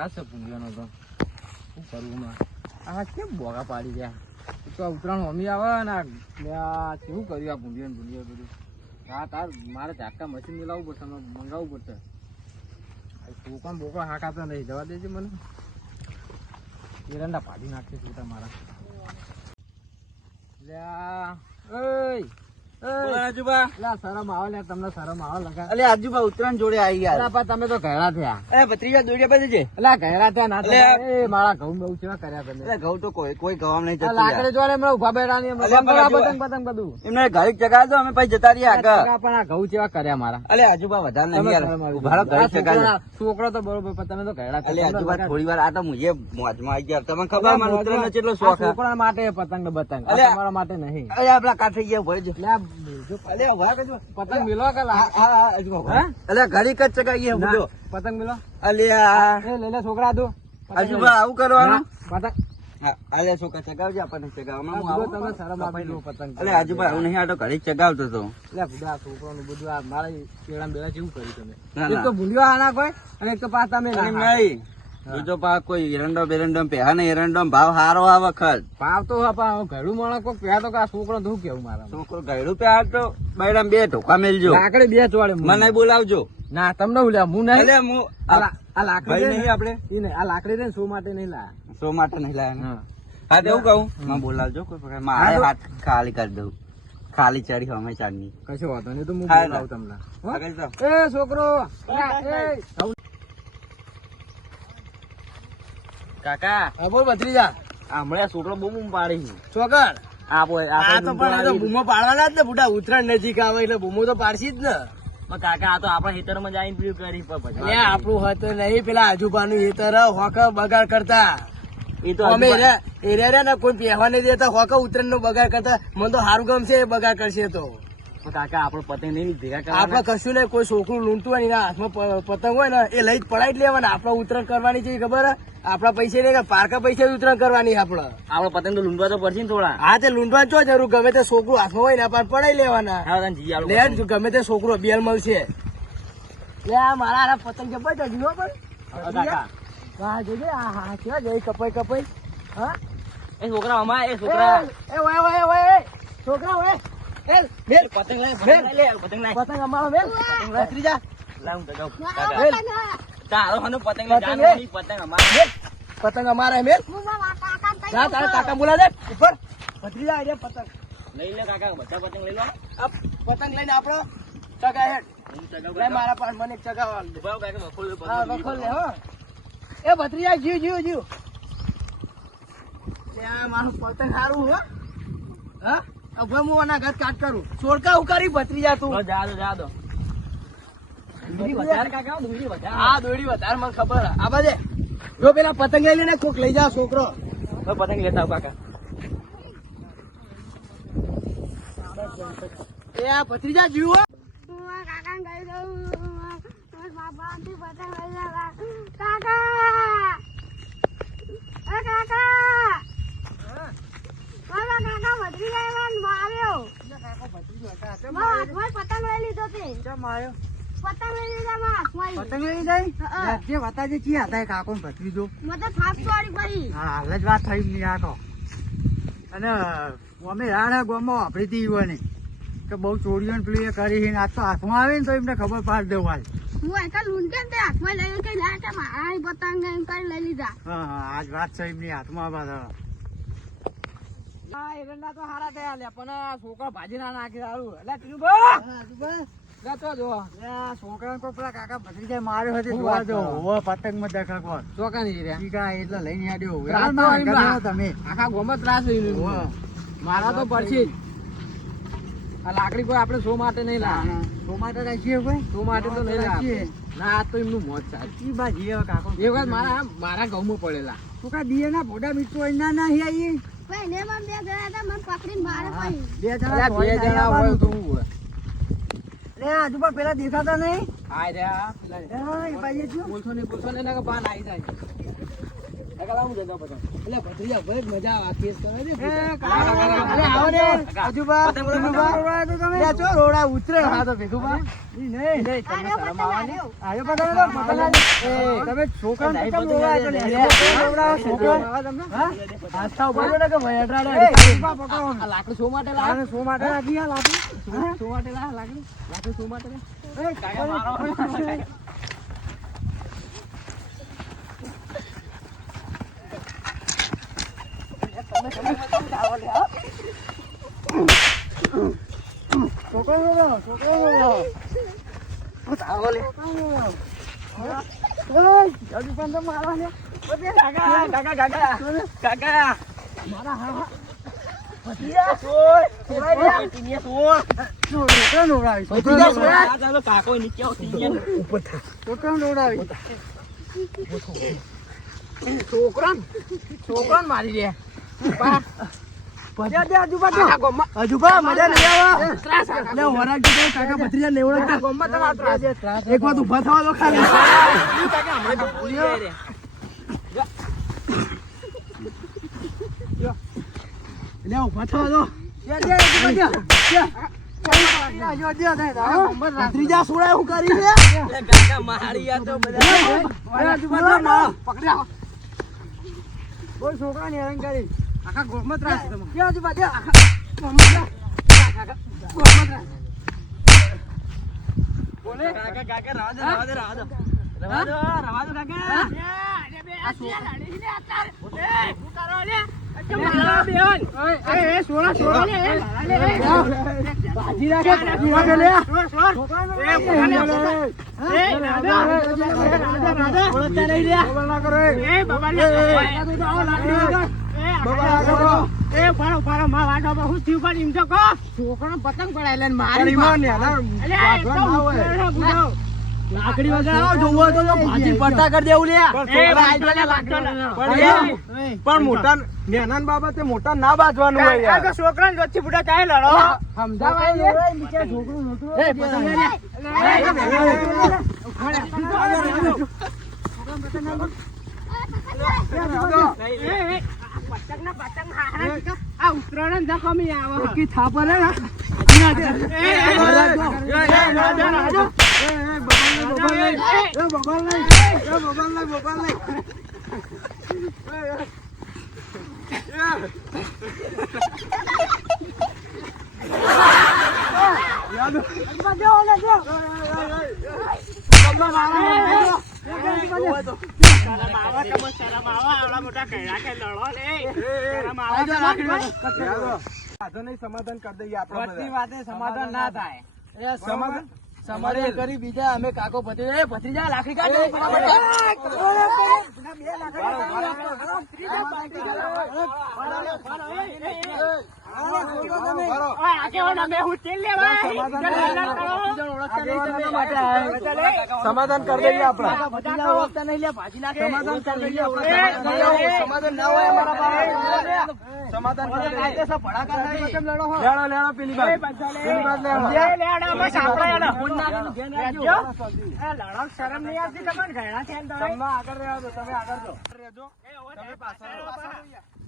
ત્રાસ છે તો. શું કરવું આ કેમ બોગા પાડી ગયા તો ઉત્તરાયણ મમ્મી આવે ને આ કેવું કર્યું આ પૂંજ્યા પૂંજ્યા બધું? હા તાર મારે ઝાટકા મશીન મિલાવવું પડશે મંગાવવું પડશે. છોકરા બોકરા હાકાતા નહીં, જવા દેજે મને. એરંડા પાડી નાખશે છોટા મારા. લ્યા, ઓય! ઓય રાજુબા શરમ આવે લે તમને શરમ આવે લગા. અલે આજુબા ઉત્તરાયણ જોડે આવી યાર. અલા, તમે તો ઘરડા થયા. અરે ભત્રીજા દોડ્યા બધે છે અલા ઘરડા થયા ના એ મારા ઘઉં બહુ કેવા કર્યા તમે. અરે ઘઉં તો કોઈ કોઈ ગવામ નહીં જતું લાકડી જોડે હમણાં ઊભા બેઠા નહીં પતંગ પતંગ બધું. એમને ઘડીક ચગાવી દો અમે પછી જતા રહ્યા આગળ. પણ આ ઘઉં કેવા કર્યા મારા. અલે આજુબા વધારે નહીં યાર. ઊભા. છોકરો- તો બરોબર પણ તમે તો ઘરડા અલે આજુબા થોડી વાર આ તો મુજે મોજમાં આવી ગયા. તમને ખબર કેટલો શોખ છોકરા માટે પતંગ બતંગ તમારા માટે નહીં. અરે આપડા કાઠે ગયા ભાઈ પતંગ મિલો? અલે ચગાવીએ ના, પતંગ મિલો. અલે આ. લે છોકરા તું. પતંગ આજુબા આવું કરવાનું? ના, પતંગ. હા, અલે છોકરા ચગાવજે આપણને ચગાવવામાં. હું આવું. તમને શરમ આપી દઉં પતંગ અલે આજુબા આવું નહીં આ ઘડી ઘડીક ચગાવતો હતો લે બધા છોકરાનું બધું આ મારા કેળા બેડા જેવું કર્યું તમે. એક તો ભૂલ્યો આના કોઈ અને એક તો પાછા તમે ના નહીં બીજો પાક કોઈ એરંડો બેરંડો પેહા ને એરંડો ભાવ સારો આ વખત. ભાવ તો હા પણ માણસ કોઈ પહેલા તો કે આ છોકરો શું કેવું મારા છોકરો ઘડું પેહા તો બૈરામ બે ઢોકા મેલજો. લાકડી બે ચોડે મને બોલાવજો. ના તમને બોલ્યા હું નહીં? હું આ લાકડી નહીં ને, આપણે? નહીં આ લાકડી ને શું માટે નહીં લા સો માટે નહીં લાયા હા. એવું કહું મને બોલાવજો કોઈ પ્રકાર. મારે હાથ ખાલી કરી દઉં. ખાલી ચડી અમે ચાંદની. કશો વાંધો નહીં તો હું બોલાવું તમને. એ છોકરો અલા, એ જાઉં. કાકા. હા બોલ ભત્રીજા. આ હમણાં છોકરો બૂમ પાડી ચોકર આપો આ તો પણ એ તો બૂમો પાડવાના જ ને બુટા ઉત્તરાયણ નજીક આવે એટલે બૂમો તો પાડશી જ ને. કાકા આ તો આપણા ખેતરમાં જ આવીને પીવું કરી પછી આપણું હતું નહીં પેલા આજુબાનું હેતર હોક બગાડ કરતા. એ તો અમે એરે રે ને કોઈ પહેવા નહીં દેતા હોક ઉત્તરાયણ નો બગાડ કરતા. મને તો સારું ગમશે એ બગાડ કરશે તો. કાકા આપણો પતંગ નહીં ભેગા આપડે કશું નહીં કોઈ છોકરું લૂંટતું હોય એના હાથમાં પતંગ હોય ને એ લઈ જ પડાઈ જ લેવાના. આપડે ઉતરાયણ કરવાની છે ખબર હે? આપડા પૈસા નહીં પારકા પૈસા જ કરવાની આપડે આપણો. પતંગ તો લૂંટવા તો પડશે ને થોડા. હા તે લૂંટવા ચો જરૂર ગમે તે છોકરું હાથમાં હોય ને આપણે પડાઈ લેવાના. હા તને જી લે ગમે તે છોકરો બેલ મળશે. લે આ મારા આ પતંગ જબર છે જીવો પણ. કાકા. જોજે આ હા કેવા જઈ કપાઈ કપાઈ. હા? એ છોકરા અમાર એ છોકરા. એ ઓય ઓય ઓય છોકરા ઓય. એ મેલ પતંગ લઈ બેન. લે પતંગ લઈ પતંગ અમારો મેલ ભત્રીજા લાવ મેલ. તારો હનો પતંગ ને. જાનો પતંગ અમાર. મેલ. પતંગ અમારા મેલ. જા તારા કાકા બોલા દે. ઉપર. ભત્રીજા આજે પતંગ. લઈ લે કાકા બધા પતંગ લઈ લો. આ પતંગ લઈને આપણો ચગા હેડ. મારા પાસે મને કાકા વખોલ હા લે હો. એ ભત્રીજા જીવ જીવ જીવ. મારું પતંગ સારું હો. હા? હવે હું આના ઘર કાટ કરું. સોળકા ઉકારી ભત્રીજા તું. લો, જા દો જા દો. કાકા હો, દોડી વધારે મને ખબર. આ બાજે. જો પેલા પતંગ લઈ લે કોક લઈ જા છોકરો. તો પતંગ લેતા કાકા. એ આ ભત્રીજા જીવ હો પતંગ લઈ લીધો તે. કેમ આવ્યો? પતંગ લઈ લીધા હાથમાં પતંગ લઈ જાય હા. જે ચી હતા? કાકો ને ભત્રીજો. મને થાપ ચોરી પડી. હા હાલ જ વાત થઈ ની આ અને અમે રાણા ગામમાં વાપરી હતી ઈવોને કે બહુ ચોરીઓ ને પેલું એ કરી આજ તો હાથમાં આવે ને તો એમને ખબર પાડી દેવું હાલ. હું એકા લૂંટે ને તે હાથમાં લઈ મારા પતંગ એમ કરી લઈ લીધા. હા હા આજ વાત છે એમની હાથમાં પાછા હા એરંડા તો હારા થયા લે પણ છોકરા ભાજી ના નાખી સારું એટલે ટીનું બા જતો જો. છોકરા કોઈ પેલા કાકા ભત્રીજા માર્યો હતી જોવા જો. હોવો પતંગમાં દેખા કોણ ચોકા નહીં રહ્યા ટીકા એટલે લઈને આડ્યો તમે. આખા ગોમત ત્રાસ મારા તો પડશે આ લાકડી કોઈ આપણે શો માટે નહીં લાવે? શો માટે રાખીએ કોઈ શો માટે તો નહીં રાખીએ? ના આ તો એમનું મોત સાચી બાજી કાકો. એ વખત મારા મારા ઘઉંમાં પડેલા. તો કા દીએ ના ભોડા મીઠું ના ના આવીએ બે જણા હતા મને પકડીને મારે પડી. બે જણા હોય તો હું હોય? લે આજુબા પેલા દેખાતા નહીં? હાય રે એ ભાઈ બોલશો નહીં બોલશો નહીં બાન આવી જાય. એટલે આવો ભાઈ મજા હા આવે કેસ કરે હા ને લાકડું શો માટે લાવે શો માટે લાકડું શો માટે લાકડું લાકડું શો માટે લે એ કાકા મારો છોકરો છોકરા મારી દે એક વાર ઊભા થવા દો ખાલી. લે ઊભા થવા દો. ભત્રીજા સોળા હું કરી બધા બોલ છોકરા ની હેરાન કરી. આખા ગોમત રાખ તમે ક્યાં આજુબાજુ આખા ગોમત રાખ આખા ગોમત રાખ બોલે કાકા કાકા રવા દો રવા દો રવા દો રવા દો રવા દો કાકા ભાજી રાખે ભાજી રાખે લે ઓળખતા નહીં લે ના કરો એ બાબા છોકરો પતંગ પડાય મારી લાકડી વગર જોવો તો ભાજી પડતા કરી દેવું લે પણ મોટા બાબતે મોટા ના બાજવાનું હોય તો છોકરાને વચ્ચે ફૂટા ચાય લડો સમજાવાય છોકરું એ પતંગ લે કી થાપા રે ના વાંધો નહીં, સમાધાન કરી દઈએ આપણે વાતે સમાધાન ના થાય. એ સમાધાન? સમાધાન કરી બીજા અમે કાકો પતિ એ જા લાકડી કાઢો સમાધાન કરી દઈએ આપણે. સમાધાન કરી દઈએ સમાધાન ના હોય અમારા. સમાધાન લેડો લેડો પેલી બાજુ. પેલી બાજુ લેડો. તમને આગળ રહેવા તમે આગળ રહેજો. તમે પાછળ રહો. આગળ રહેજો.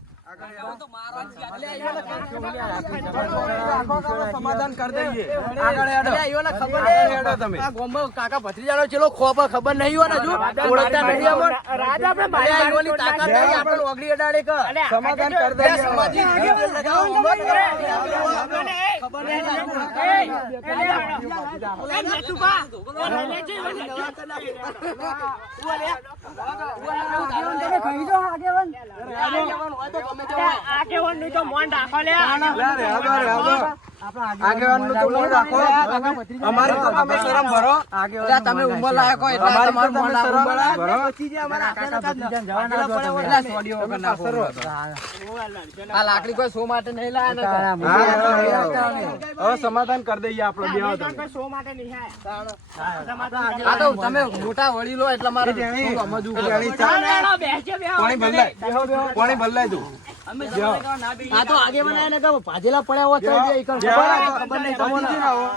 સમાધાન કરી દઈએ. આગળ હેડો. આગળ હેડો તમે. કાકા ભત્રીજાનો ચેલો ખોપ ખબર નહીં હોય ને હજુ? ઓળખતા નહીં અમર અલ્યા, ઈઓની તાકાત નહીં આપણે ઓગળી અડાડે સમાધાન કરી દઈએ. અલ્યા, નું તો મોન રાખો લે. આગેવાનનું તો મોં રાખો. અમારી તો તમે શરમ ભરો. અલ્યા, તમે ઉંમર લાયક હોય એટલે તમારું તમે મોઢા શરમ ભરો. પછી જે અમારા કાકા ભત્રીજાને જવાના છો. તમે. સોડિયો વગર નાખો. આ લાકડી કોઈ સો માટે નહીં લાયા ને હવે, સમાધાન કરી દઈએ આપણે બે તમે આ તો તમે મોટા વડીલો એટલે મારે શું સમજવું. પાણી બદલાય પાણી બદલાય તું. આ તો આગે મને એને કહો ભાજેલા પડ્યા હોત તો ઈકણ. ખબર નહીં તમને.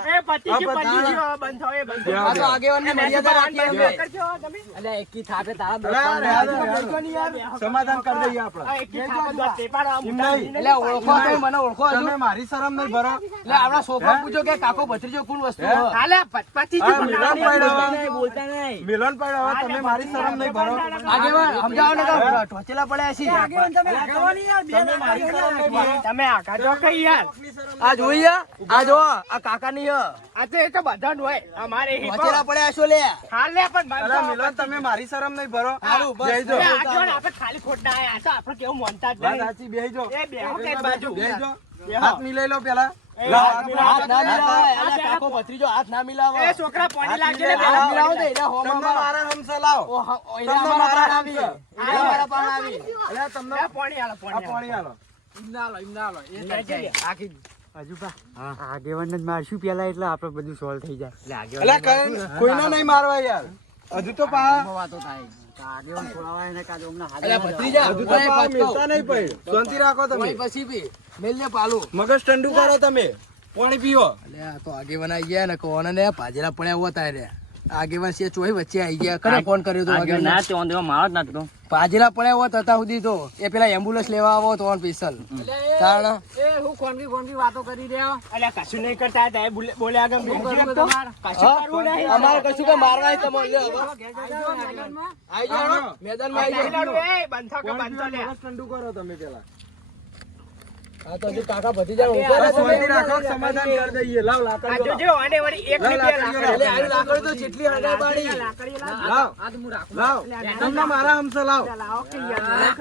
એ પતિજી, પતિજી, બધા- બંધ થાવ એ બંધ આ તો આગેવાનની મર્યાદા રાખી અમે. કરજો એકી થાપે તારા. સમાધાન કરી દઈએ આપણે. એકી થાપે એમ એટલે ઓળખો તો મને ઓળખો તમે મારી શરમ નહીં ભરો. એટલે આપણા છોકરો પૂછો કે કાકો ભત્રીજો કોણ વસ્તુ હે? હાલે, પતિજી મિલન પડ્યો. બોલતા નહીં, મિલન પડ્યો તમે મારી શરમ નહીં ભરો. આગે સમજાવો ને કે ઢોચેલા પડ્યા છે. તમે જો કઈ યાર આ જોઈએ આ જો આ કાકાની હે. આ તો એ તો બધાનું હોય અમારે એ પડ્યા છો લે હાલે પણ બંધ. મિલન તમે મારી શરમ નહીં ભરો હારું, બસ. જાઓ. આપણે ખાલી ખોટના આયા. તો આપણે કેવું માનતા જ નહીં. સાચી, બેહી જાઓ. એ બેહો કે બાજુ. બેહી જાઓ. હાથ મિલાઈ લો પેલા આગેવાન મારશું પેલા એટલે આપણે બધું સોલ્વ થઈ જાય. કોઈને નહીં મારવા યાર. હજુ તો પા વાતો થાય. મગજ ઠંડુ કરો તમે. પાણી પીવો તો આગેવાન આવી ગયા ને કોને ને ભાજેલા પડ્યા હોતા રે આગેવાન છે ચોય વચ્ચે આવી ગયા. કરે ફોન કર્યો તો આગળ ના તે વાંધો મારો જ ના તો ભાજેલા પડ્યા હોત હતા સુધી તો. એ પેલા એમ્બ્યુલન્સ લેવા આવો તો સ્પેશિયલ તાણ? એ હું કોનકી કોનકી વાતો કરી રહ્યો. અલ્યા કશું નહીં કરતા હતા, બોલે- આગળ તો? કશું કરવું નહીં. અમારે કશું કે મારવા તમને લે હવે. આઈ જાઓ મેદાનમાં. આઈ જાઓ બંધ કે પાણી લે. ઠંડુ કરો તમે પેલા. આ તો હજી કાકા બસ રાખો સમાધાન કરી દઈએ. લાવ લાકડી જો જો આને વળી 1 રૂપિયા લાકડી એટલે આવી લાકડી તો જેટલી હગાઈ પાડી લાકડી લાવો. આ તો હું રાખું. લાવ. તમને મારા હમસા લાવ. લાવ કે યાર.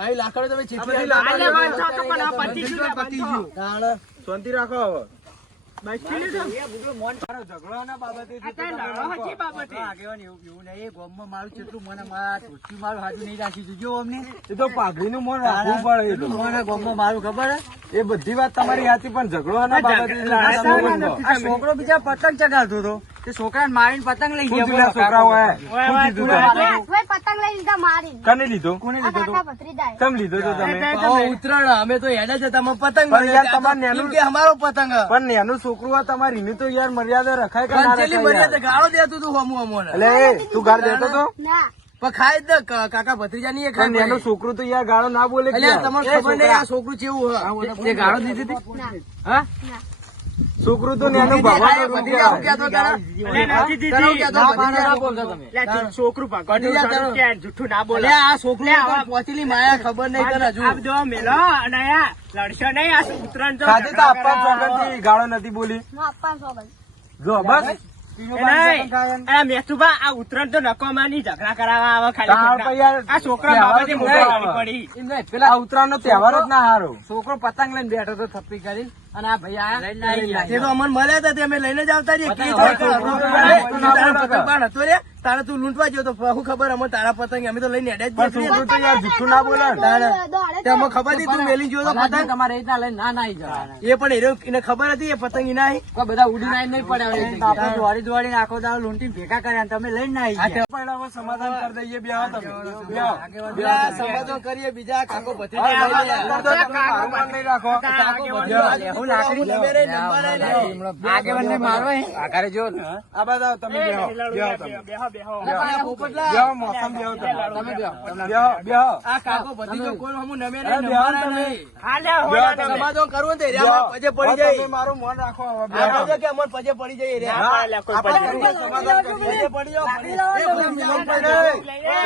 આવી લાકડી તમે જેટલી લાકડી. તો પણ આ પતી ગયું થાઓ. તાણ. શાંતિ રાખો હવે. એ તો પાઘડીનું મન રાખવું પડે એ તો. મને ગામમાં મારું ખબર હે? એ બધી વાત તમારી સાચી પણ ઝઘડો છોકરો બીજા પતંગ ચગાવતો હતો. તે છોકરાને મારીને પતંગ લઈ ગયા છોકરા. ભાઈ પતંગ લઈ લીધા મારી કને લીધો? કોને લીધો. કેમ લીધો તો તમે? ઉતરાણ ઉત્તરાયણ અમે તો હેડા છે તમે પતંગ યાર તમારે નેનું- કે અમારો પતંગ. પણ નેનું છોકરું તમારી એની તો યાર મર્યાદા રખાય કે ના મર્યાદા ગાળો દેતું તું હમું અમોને. એટલે તું ગાળ દેતો તો? ના. ખાય જ કાકા ભત્રીજા ની ખાય એનું છોકરું તો યાર ગાળો ના બોલે. તમને ખબર નહીં આ છોકરું કેવું હે? ગાળો દીધી હતી? ના. ના છોકરું તો ભગવાન ના, છોકરું ભગવાન બોલે. આ છોકરું પહોંચેલી માયા ખબર નહીં તને હજુ. જો મેલો અને લડશો નહીં આ ઉત્તરાયણ તો આપવા કરાવો. ગાળો નથી બોલી. જો બસ. એ મેથુભા, આ ઉત્તરાયણ તો નકોમાની ઝઘડા કરાવવા આવે ખાલી આ છોકરા બાબતે પડી. પેલા ઉત્તરાયણ નો તહેવાર જ ના હારો. છોકરો પતંગ લઈને બેઠો તો થપ્પી કરી. અને આ ભાઈ તે તો અમને મળ્યા હતા તે અમે લઈને જ આવતા રહીએ. હતો રે. તારે તું લૂંટવા ગયો તો શું ખબર અમે તારા પતંગ અમે તો લઈને હેડે જ પણ તો યાર જુઠ્ઠું ના બોલે ને. તે ખબર હતી તું મેલી જોયો તો પતંગ તમારે રીતના લઈને ના ના એ પણ એનો- એને ખબર હતી એ પતંગ ના બધા ઉડી ના નહીં પડે આપણે દોડી દોડી આખો દાડો લૂંટી ભેગા કર્યા તમે લઈને ના આવી પણ હવે સમાધાન કરી દઈએ બે આવો તમે. બીજા કરીએ બીજા કાકો ભતી સમાધાન લે. આગેવાનને મારવા આકારે જો આ બધા તમે બે આવો. બે તમે. બેહો બેહો મોસમ તમે. આ કાકો કોઈ હમું નમે. નહીં. તમે. કરવું તો. પજે પડી જાય તમે મારું મન રાખો હવે આ કે અમર પજે પડી જાય એરિયા. ના કોઈ પજે. કરીએ, સમાધાન કરીએ. પજે પડી જાય પડી જાય.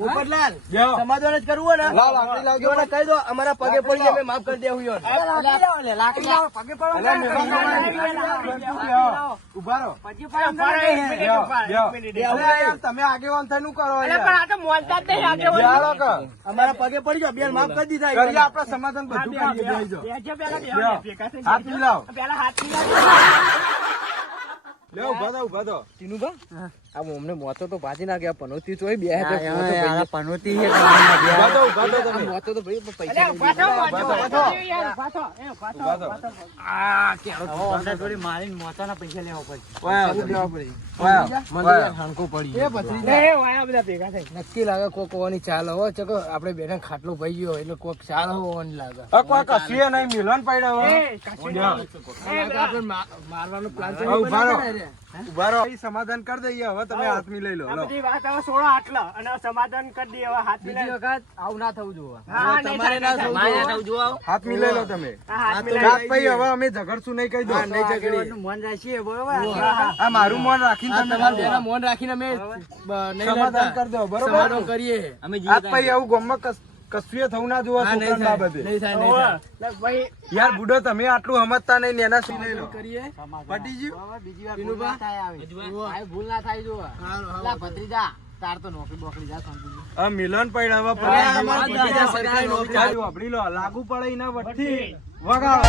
પોપટલાલ, સમાધાન જ. કરવું ને? લાકડી લાવજો. યોને કહી દો અમારા પગે પડી અમે માફ કરી દેવું. ઊભા રહો. યાર, તમે આગેવાન થઈને કરો પણ આ તો મોનતા જ નહીં આગળ બે આવો કે? અમારા પગે પડી જાઓ, બેન માફ કરી દીધા કરીએ યોને. સમાધાન બધું કરી થઈને હાથ મિલાવો. પેલા હાથ મિલાવો. લે ઊભા થો ઊભા થો ટીનુભા આ અમને મોતો તો ભાજી ના ગયા પનોતી ચોય બે આ પનોતી છે ઊભા થો ઊભા થો તમે. મોતો તો ભાઈ પૈસા ઊભા થો અમને થોડી મારીને મોતાના પૈસા લેવા પડશે વાયા વાયા વાયા એ ભત્રીજા. બધા ભેગા થઈ નક્કી લાગે કોક હોવાની ચાલ હો ચકો આપણે બેને ખાટલો ભાઈ ગયો એટલે કોક ચાલ હોવાની લાગે. અ કસીએ નહીં મિલન પડ્યો આપણે મા- મારવાનો પ્લાન હવે ઊભા રહો. ઊભા રહો. સમાધાન કરી દઈએ હવે. તમે હાથ મિલાઈ લો આ બધી વાત હવે સોળો આટલા. અને સમાધાન કરી દઈએ હવે હાથ બીજી વખત આવું ના થવું જોવા. હા તમારે ના થવું હાથ મિલાઈ લો તમે. હાથ રાત પછી હવે અમે ઝઘડશું નહીં કહી દો. આગેવાનનું મન રાખીએ બરોબર? આ મારું મન રાખીને તમે તમારું બેના મોન રાખીને અમે નહીં સમાધાન કરી દો બરોબર? સમાધાન કરીએ. આજ પછી આવું ગામમાં કશુંય થવું ના જોવા. બાબતે. યાર બુડો તમે આટલું સમજતા નહીં ને એના શું કરીએ. પટી ગયું બીજી વાર ભૂલ ના થાય આવી. ભૂલ ના થાય જો લા ભત્રીજા તાર તો નોકરી બોકરી જા સમજી આ મિલન પડ્યા હવે સરકારી નોકરી. વાપરી લો. લાગુ પડે ના વટથી વગાડો.